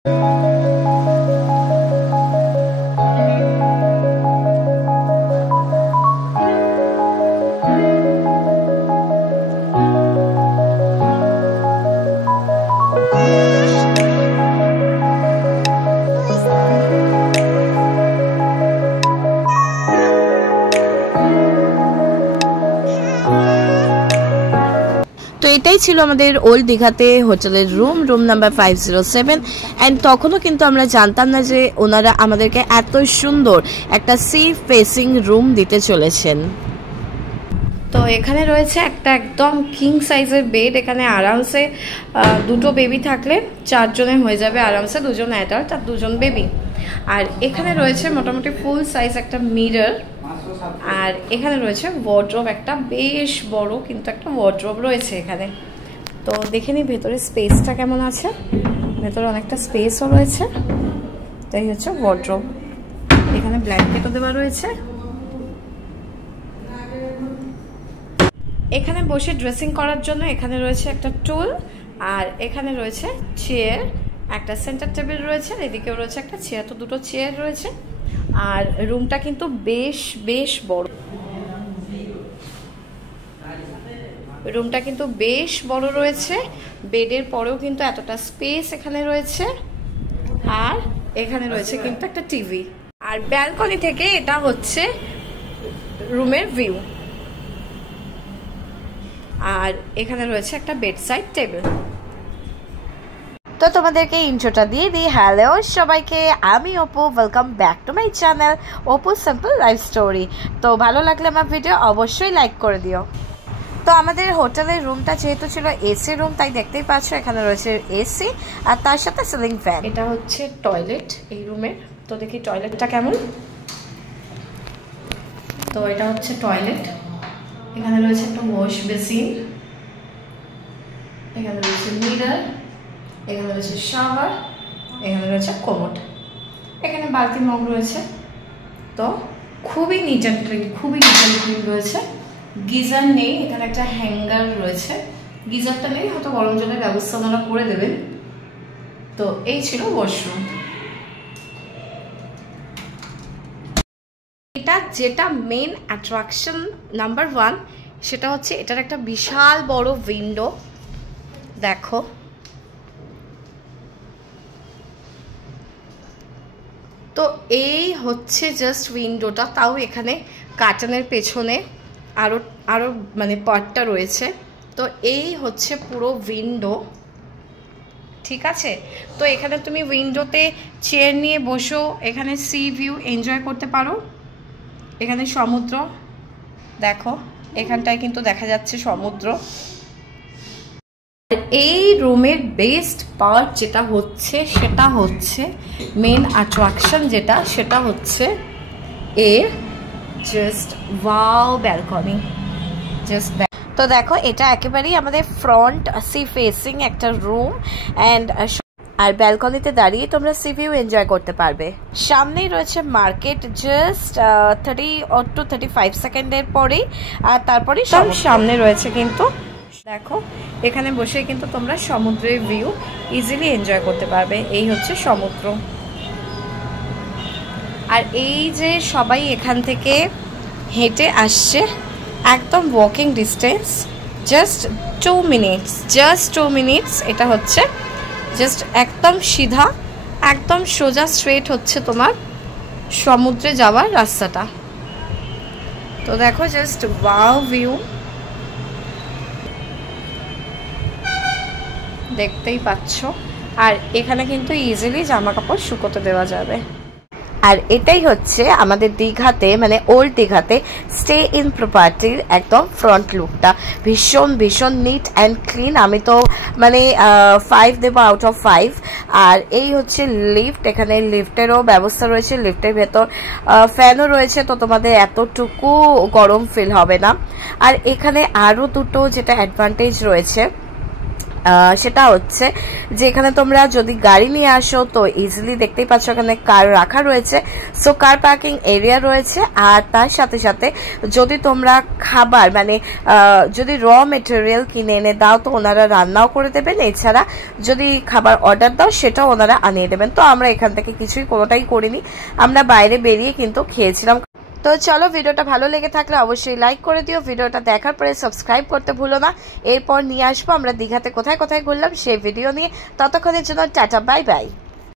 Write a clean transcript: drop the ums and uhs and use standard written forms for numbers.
তো এটাই ছিল আমাদের ওল্ড দীঘাতে হোটেলের রুম নাম্বার 507 এন্ড তখনও কিন্তু আমরা জানতাম না যে ওনারা আমাদেরকে এত সুন্দর একটা সি ফেসিং রুম দিতে চলেছেন। তো এখানে রয়েছে একটা একদম কিং সাইজের বেড। এখানে আরামসে দুটো বেবি থাকলে 4 জনের হয়ে যাবে আরামসে, 2 জন অ্যাডাল্ট আর 2 জন বেবি। আর এখানে রয়েছে মোটামুটি ফুল সাইজ একটা মিরর। আর এখানে রয়েছে ওয়ার্ড্রোব, একটা বেশ বড় কিন্তু একটা ওয়ার্ড্রোব রয়েছে এখানে। তো দেখে নিই ভেতরে স্পেসটা কেমন আছে। ভেতরে অনেকটা স্পেসও রয়েছে। তাই হচ্ছে ওয়ার্ড্রোব। এখানে ব্ল্যাঙ্কেটও দেওয়া রয়েছে। এখানে বসে ড্রেসিং করার জন্য এখানে রয়েছে একটা টুল, আর এখানে রয়েছে চেয়ার, একটা সেন্টার টেবিল রয়েছে, এদিকেও রয়েছে একটা চেয়ার। তো দুটো চেয়ার রয়েছে। আর রুমটা কিন্তু বেশ বড়। রুমটা কিন্তু বেশ বড় রয়েছে। বেডের পরেও কিন্তু এতটা স্পেস এখানে রয়েছে। আর এখানে রয়েছে কিন্তু একটা টিভি। আর ব্যালকনি থেকে এটা হচ্ছে রুমের ভিউ। আর এখানে রয়েছে একটা বেডসাইড টেবিল। তো তোমাদেরকে ইন্ট্রোটা দিয়ে দিই। হ্যালো সবাইকে, আমি Apu, welcome back to my channel Apu simple life story. তো ভালো লাগলে আমার ভিডিও অবশ্যই লাইক করে দিও। তো আমাদের হোটেলের রুমটা যেহেতু ছিল এসি রুম, তাই দেখতেই পাচ্ছ এখানে রয়েছে এসি আর তার সাথে সিলিং ফ্যান। এটা হচ্ছে টয়লেট এই রুমের। তো দেখি টয়লেটটা কেমন। তো এটা হচ্ছে টয়লেট। এখানে রয়েছে একটা ওয়াশ বেসিন, এখানে রয়েছে মিরর, এখানে রয়েছে শাওয়ার, এখানে রয়েছে কোমোড, এখানে বালতি মগ রয়েছে। তো খুবই নিট অ্যান্ড ক্লিন রয়েছে। গিজার নেই, এখানে একটা হ্যাঙ্গার রয়েছে। গিজারটা নেই, হয়তো গরম জলের ব্যবস্থা ওনারা করে দেবেন। তো এই ছিল ওয়াশরুম। এটা যেটা মেন অ্যাট্রাকশন নাম্বার 1, সেটা হচ্ছে এটার একটা বিশাল বড় উইন্ডো। দেখো, তো এই হচ্ছে জাস্ট উইন্ডোটা। তাও এখানে কার্টেনের পেছনে আরো মানে পার্টটা রয়েছে। তো এই হচ্ছে পুরো উইন্ডো, ঠিক আছে। তো এখানে তুমি উইন্ডোতে চেয়ার নিয়ে বসো, এখানে সি ভিউ এনজয় করতে পারো। এখানে সমুদ্র দেখো, এখানটায় কিন্তু দেখা যাচ্ছে সমুদ্র। এই রুমের বেস্ট পার্ট যেটা হচ্ছে, সেটা হচ্ছে মেন অ্যাট্রাকশন যেটা, সেটা হচ্ছে এর জাস্ট ওয়াও ব্যালকনি। জাস্ট তো দেখো, এটা একেবারেই আমাদের ফ্রন্ট সি ফেসিং একটা রুম। অ্যান্ড আর ব্যালকনিতে দাঁড়িয়ে তোমরা সি ভিউ এনজয় করতে পারবে। সামনেই রয়েছে মার্কেট, জাস্ট 30 to 35 সেকেন্ডের পরেই। আর তারপরেই সব সামনে রয়েছে কিন্তু দেখো, এখানে বসে কিন্তু তোমরা সমুদ্রের ভিউ ইজিলি এনজয় করতে পারবে। এই হচ্ছে সমুদ্র। আর এই যে সবাই এখান থেকে হেঁটে আসছে, একদম ওয়াকিং ডিস্টেন্স, জাস্ট 2 মিনিটস। এটা হচ্ছে জাস্ট একদম সিধা, একদম সোজা স্ট্রেট হচ্ছে তোমার সমুদ্রে যাওয়ার রাস্তাটা। তো দেখো, জাস্ট ওয়াও ভিউ দেখতেই পাচ্ছ। আর এখানে কিন্তু ইজিলি জামা কাপড় শুকোতে দেওয়া যাবে। আর এটাই হচ্ছে আমাদের দীঘাতে, মানে ওল্ড দীঘাতে স্টে ইন প্রপার্টির একদম ফ্রন্ট লুকটা। ভীষণ নিট অ্যান্ড ক্লিন। আমি তো মানে 5 দেবো আউট অফ 5। আর এই হচ্ছে লিফট। এখানে লিফটেরও ব্যবস্থা রয়েছে। লিফটের ভেতর ফ্যানও রয়েছে, তো তোমাদের এতটুকু গরম ফিল হবে না। আর এখানে আরও দুটো যেটা অ্যাডভান্টেজ রয়েছে, সেটা হচ্ছে যে এখানে তোমরা যদি গাড়ি নিয়ে আসো তো ইজিলি দেখতেই পাচ্ছ এখানে কার রাখা রয়েছে, সো কার পার্কিং এরিয়া রয়েছে। আর তার সাথে সাথে যদি তোমরা খাবার মানে যদি র মেটেরিয়াল কিনে এনে দাও তো ওনারা রান্নাও করে দেবেন, এছাড়া যদি খাবার অর্ডার দাও সেটাও ওনারা আনিয়ে দেবেন। তো আমরা এখান থেকে কিছুই কোনোটাই করিনি, আমরা বাইরে বেরিয়ে কিন্তু খেয়েছিলাম। তো চলো, ভিডিওটা ভালো লেগে থাকলে অবশ্যই লাইক করে দিও, ভিডিওটা দেখার পরে সাবস্ক্রাইব করতে ভুলো না। এরপর নিয়ে আসবো আমরা দীঘাতে কোথায় কোথায় ঘুরলাম সেই ভিডিও নিয়ে। ততক্ষণের জন্য টাটা, বাই বাই।